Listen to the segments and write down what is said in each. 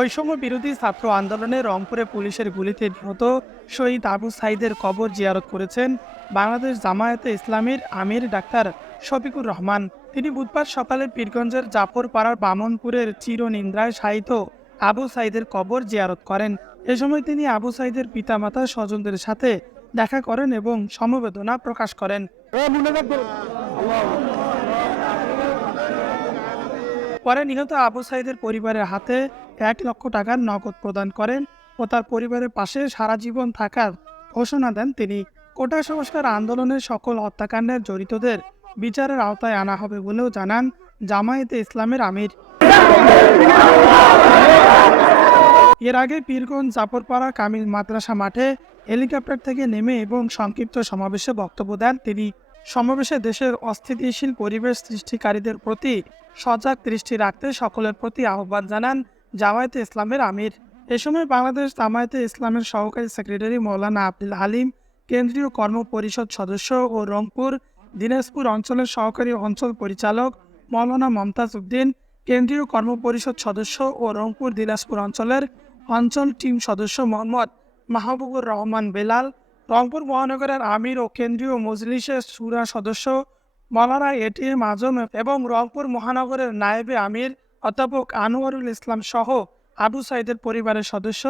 বৈষম্য বিরোধী ছাত্র আন্দোলনে রংপুরে পুলিশের গুলিতে নিহত শহীদ আবু সাঈদের কবর জিয়ারত করেছেন বাংলাদেশ জামায়াতে ইসলামীর আমির ডাক্তার শফিকুর রহমান। তিনি বুধবার সকালে পীরগঞ্জের জাফরপাড়ার বামনপুরের চিরনিন্দ্রায় শায়িত আবু সাঈদের কবর জিয়ারত করেন। এ সময় তিনি আবু সাঈদের পিতামাতা স্বজনদের সাথে দেখা করেন এবং সমবেদনা প্রকাশ করেন। পরে নিহত আবু সাঈদের পরিবারের হাতে ১ লক্ষ টাকার নগদ প্রদান করেন ও তার পরিবারের পাশে সারা জীবন থাকার ঘোষণা দেন তিনি। কোটা সংস্কার আন্দোলনের সকল হত্যাকাণ্ডের জড়িতদের বিচারের আওতায় আনা হবে বলেও জানান জামায়াতে ইসলামের আমির। এর আগে পীরগঞ্জ জাফরপাড়া কামিল মাদ্রাসা মাঠে হেলিকপ্টার থেকে নেমে এবং সংক্ষিপ্ত সমাবেশে বক্তব্য দেন তিনি। সমাবেশে দেশের অস্থিতিশীল পরিবেশ সৃষ্টিকারীদের প্রতি সজাগ দৃষ্টি রাখতে সকলের প্রতি আহ্বান জানান জামায়াতে ইসলামের আমির। এ সময় বাংলাদেশ জামায়াতে ইসলামের সহকারী সেক্রেটারি মৌলানা আব্দুল হালিম, কেন্দ্রীয় কর্ম পরিষদ সদস্য ও রংপুর দিনাজপুর অঞ্চলের সহকারী অঞ্চল পরিচালক মৌলানা মমতাজ উদ্দিন, কেন্দ্রীয় কর্ম পরিষদ সদস্য ও রংপুর দিনাজপুর অঞ্চলের অঞ্চল টিম সদস্য মোহাম্মদ মাহবুবুর রহমান বেলাল, রংপুর মহানগরের আমির ও কেন্দ্রীয় মজলিসের শুরা সদস্য মৌলানা এটিএম আজম এবং রংপুর মহানগরের নায়েবে আমির অধ্যাপক আনোয়ারুল ইসলাম সহ আবু সাঈদের পরিবারের সদস্য,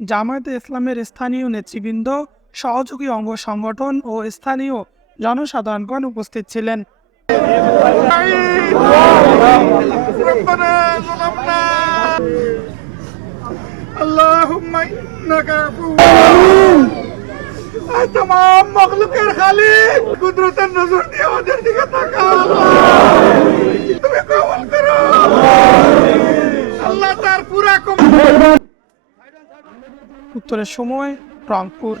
জামায়াতে ইসলামের স্থানীয় নেতৃবৃন্দ, সহযোগী অঙ্গ সংগঠন ও স্থানীয় জনসাধারণগণ উপস্থিত ছিলেন। तमाम मखलूकेर खालिक कुदरतेर नजर দিয়ে আমাদের দিকে তাকাও। তুমি কবুল করো আল্লাহ। তার পুরা উত্তরের সময় রংপুর।